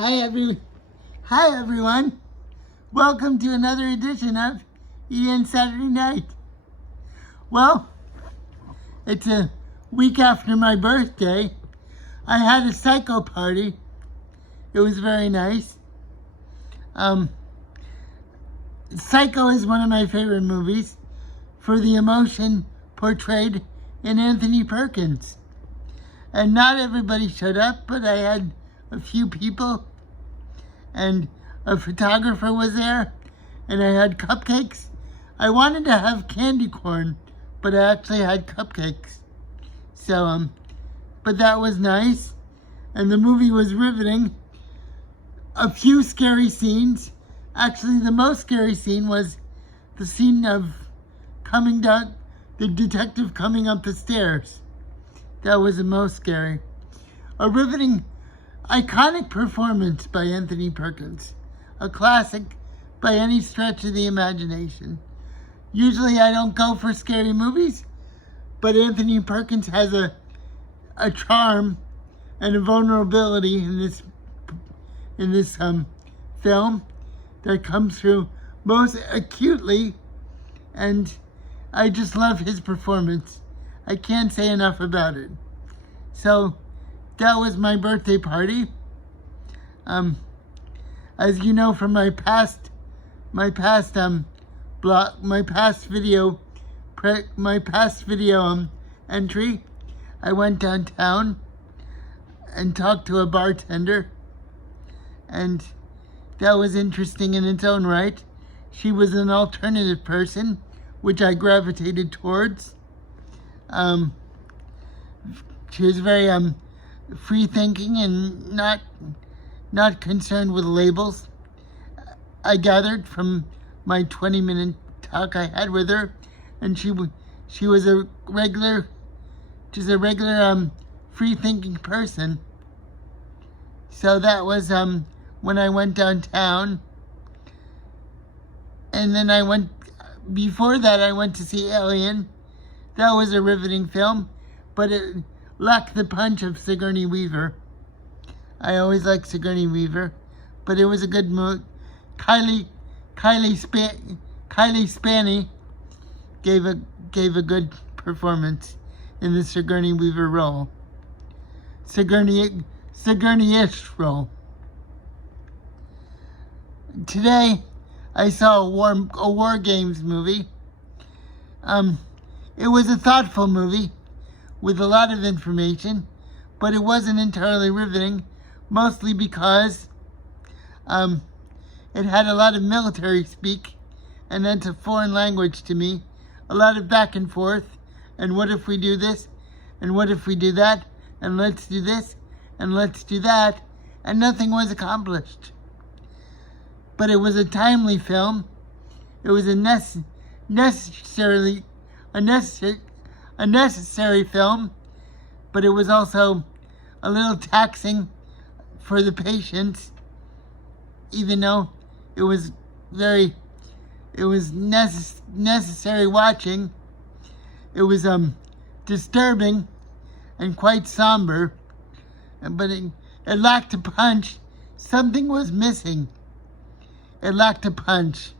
Hi everyone. Welcome to another edition of Ian Saturday Night. Well, it's a week after my birthday. I had a Psycho party. It was very nice. Psycho is one of my favorite movies for the emotion portrayed in Anthony Perkins. And not everybody showed up, but I had a few people, and a photographer was there, and I had cupcakes. I wanted to have candy corn, but I actually had cupcakes. So, but that was nice, and the movie was riveting. A few scary scenes. Actually, the most scary scene was the scene of coming down, the detective coming up the stairs. That was the most scary. A riveting, iconic performance by Anthony Perkins. A classic by any stretch of the imagination. Usually I don't go for scary movies, but Anthony Perkins has a charm and a vulnerability in this film that comes through most acutely, and I just love his performance. I can't say enough about it. So that was my birthday party. As you know from my past video entry, I went downtown and talked to a bartender, and that was interesting in its own right. She was an alternative person, which I gravitated towards. She was very free thinking and not concerned with labels. I gathered from my 20-minute talk I had with her, and she was a regular free thinking person. So that was when I went downtown, and then before that I went to see Alien. That was a riveting film, but it lacked the punch of Sigourney Weaver. I always liked Sigourney Weaver, but it was a good movie. Kylie Spaney gave a good performance in the Sigourney Weaver role. Sigourney-ish role. Today, I saw a War Games movie. It was a thoughtful movie with a lot of information, but it wasn't entirely riveting, mostly because it had a lot of military speak, and that's a foreign language to me. A lot of back and forth, and what if we do this, and what if we do that, and let's do this, and let's do that, and nothing was accomplished. But it was a timely film. It was a necessary film, but it was also a little taxing for the patients, even though it was necessary watching. It was disturbing and quite somber, but it lacked a punch. Something was missing. It lacked a punch.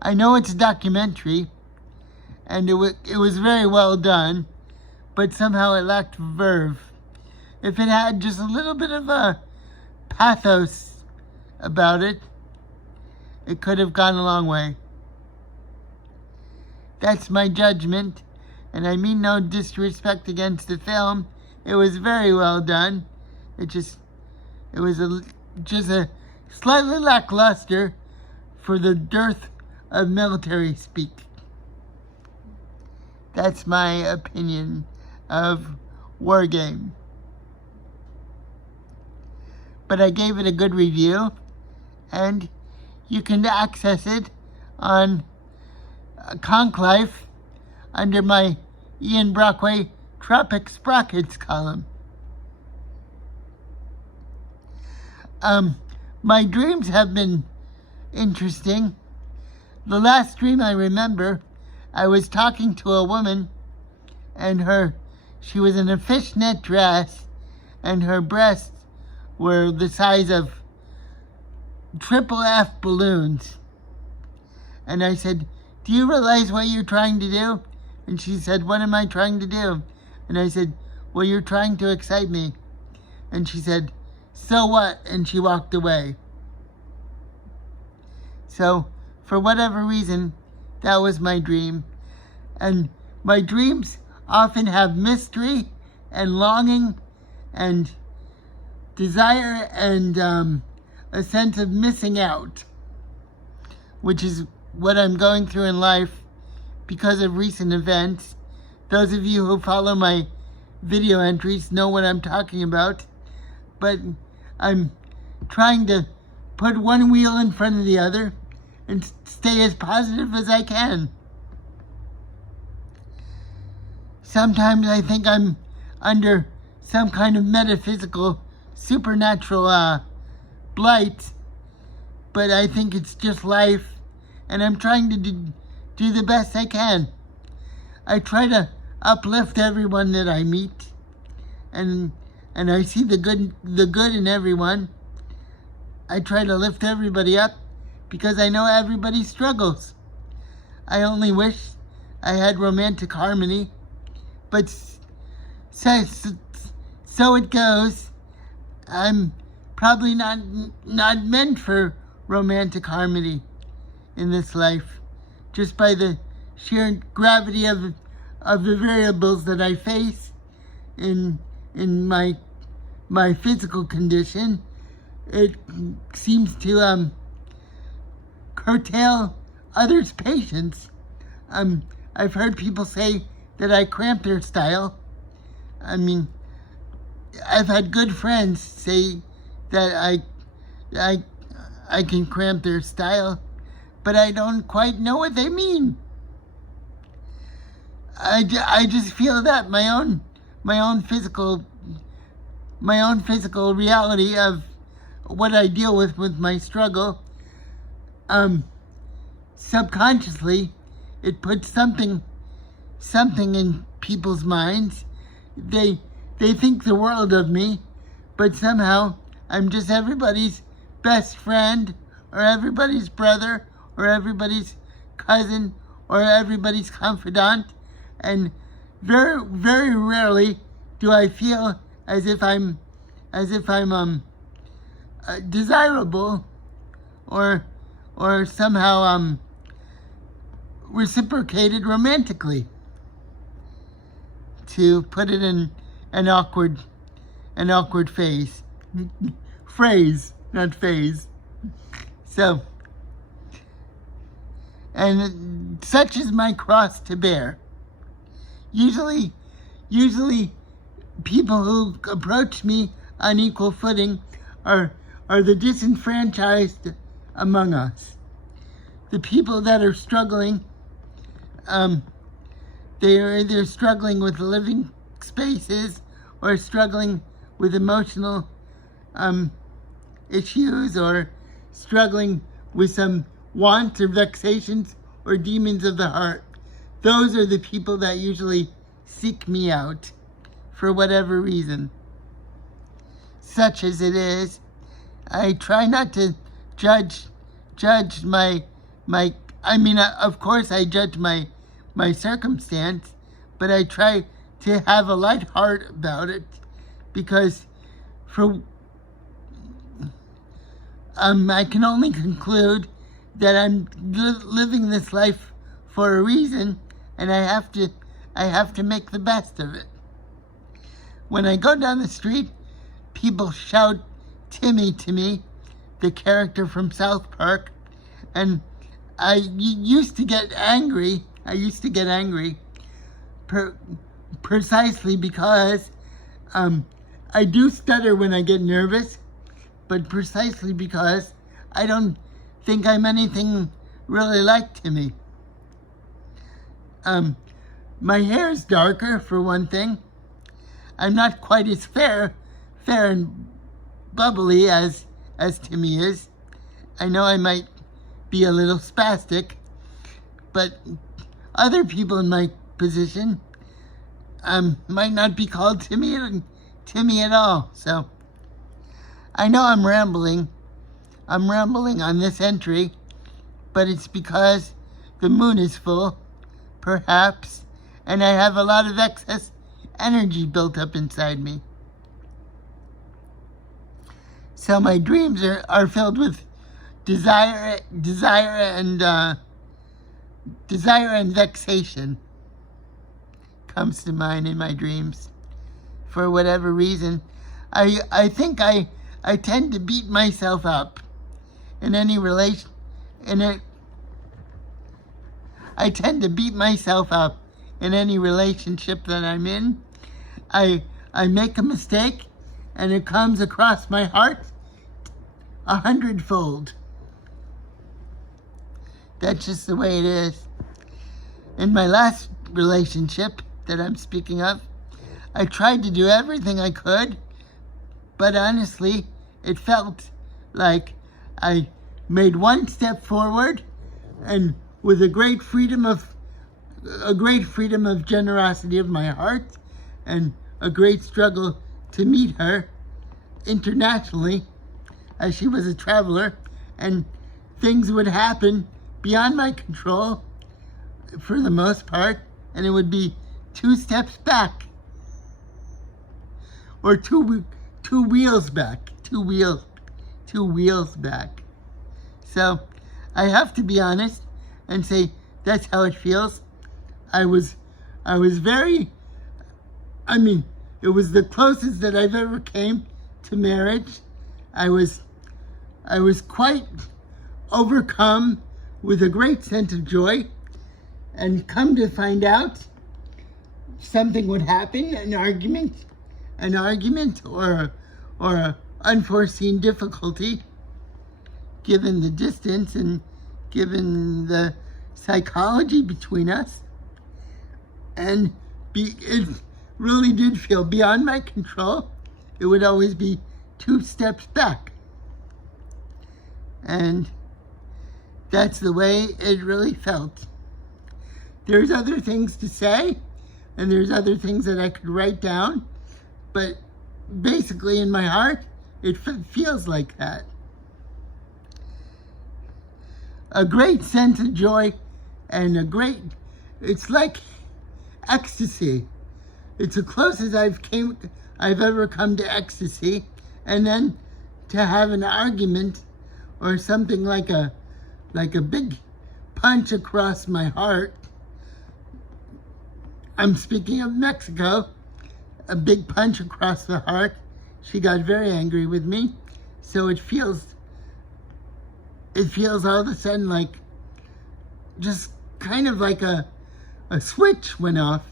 I know it's a documentary, and it was very well done, but somehow it lacked verve. If it had just a little bit of a pathos about it, it could have gone a long way. That's my judgment, and I mean no disrespect against the film. It was very well done. It was just a slightly lackluster for the dearth of military speak. That's my opinion of War Game. But I gave it a good review, and you can access it on Conclave under my Ian Brockway Tropic Sprockets column. My dreams have been interesting. The last dream I remember, I was talking to a woman, and she was in a fishnet dress, and her breasts were the size of triple F balloons. And I said, "Do you realize what you're trying to do?" And she said, "What am I trying to do?" And I said, "Well, you're trying to excite me." And she said, "So what?" And she walked away. So, for whatever reason, that was my dream. And my dreams often have mystery and longing and desire and a sense of missing out, which is what I'm going through in life because of recent events. Those of you who follow my video entries know what I'm talking about, but I'm trying to put one wheel in front of the other and stay as positive as I can. Sometimes I think I'm under some kind of metaphysical, supernatural blight, but I think it's just life, and I'm trying to do the best I can. I try to uplift everyone that I meet, and I see the good in everyone. I try to lift everybody up because I know everybody struggles. I only wish I had romantic harmony, but so it goes. I'm probably not meant for romantic harmony in this life, just by the sheer gravity of the variables that I face in my physical condition. It seems to curtail others' patience. I've heard people say that I cramp their style. I mean, I've had good friends say that I can cramp their style, but I don't quite know what they mean. I just feel that my own physical reality of what I deal with my struggle, subconsciously, it puts something in people's minds. They think the world of me, but somehow I'm just everybody's best friend, or everybody's brother, or everybody's cousin, or everybody's confidant, and very, very rarely do I feel as if I'm desirable, or somehow reciprocated romantically, to put it in an awkward phrase, not phase. So, and such is my cross to bear. Usually people who approach me on equal footing are the disenfranchised among us. The people that are struggling, they're either struggling with living spaces or struggling with emotional issues, or struggling with some wants or vexations or demons of the heart. Those are the people that usually seek me out for whatever reason. Such as it is, I try not to judge my I mean, of course I judge my circumstance, but I try to have a light heart about it, because I can only conclude that I'm living this life for a reason, and I have to make the best of it. When I go down the street, people shout Timmy to me, the character from South Park, and I used to get angry. Precisely because I do stutter when I get nervous, but precisely because I don't think I'm anything really like Timmy. My hair is darker, for one thing. I'm not quite as fair and bubbly as Timmy is. I know I might be a little spastic, but other people in my position might not be called Timmy at all. So I know I'm rambling. I'm rambling on this entry, but it's because the moon is full, perhaps, and I have a lot of excess energy built up inside me. So my dreams are filled with desire and vexation comes to mind in my dreams. For whatever reason, I think I tend to beat myself up in any relation. I tend to beat myself up in any relationship that I'm in. I make a mistake, and it comes across my heart 100-fold. That's just the way it is. In my last relationship that I'm speaking of, I tried to do everything I could, but honestly, it felt like I made one step forward, and with a great freedom of generosity of my heart, and a great struggle to meet her internationally, as she was a traveler, and things would happen beyond my control for the most part, and it would be 2 steps back, or two wheels back. So I have to be honest and say that's how it feels. I was very, it was the closest that I've ever came to marriage. I was quite overcome with a great sense of joy, and come to find out, something would happen, an argument or unforeseen difficulty, given the distance and given the psychology between us, and it really did feel beyond my control. It would always be 2 steps back, and that's the way it really felt. There's other things to say, and there's other things that I could write down, but basically in my heart, it feels like that. A great sense of joy, and it's like ecstasy. It's the closest I've ever come to ecstasy, and then to have an argument or something like a big punch across my heart. I'm speaking of Mexico, a big punch across the heart. She got very angry with me, so it feels all of a sudden like, just kind of like a switch went off,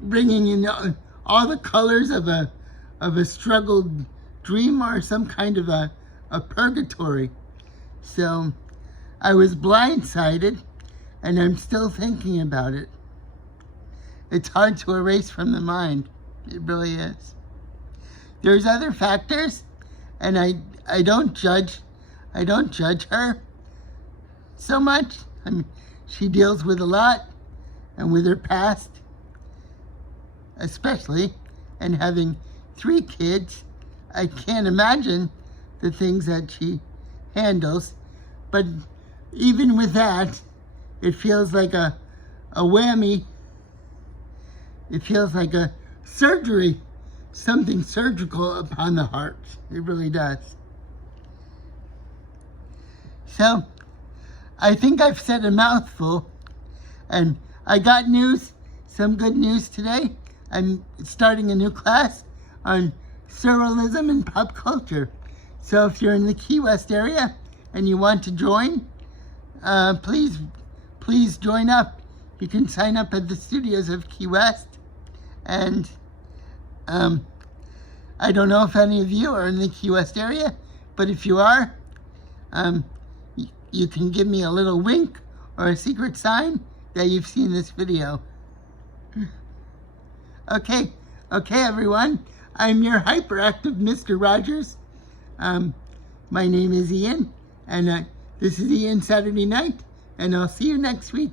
bringing in all the colors of a struggled dream, or some kind of a purgatory. So I was blindsided, and I'm still thinking about it. It's hard to erase from the mind. It really is. There's other factors, and I don't judge her so much. She deals with a lot, and with her past especially, and having 3 kids, I can't imagine the things that she handles. But even with that, it feels like a whammy. It feels like a surgery, something surgical upon the heart. It really does. So, I think I've said a mouthful, and I got news, some good news today. I'm starting a new class on surrealism and pop culture. So if you're in the Key West area and you want to join, please join up. You can sign up at the studios of Key West. And I don't know if any of you are in the Key West area, but if you are, you can give me a little wink or a secret sign that you've seen this video. Okay, everyone. I'm your hyperactive Mr. Rogers. My name is Ian, and this is Ian Saturday Night, and I'll see you next week.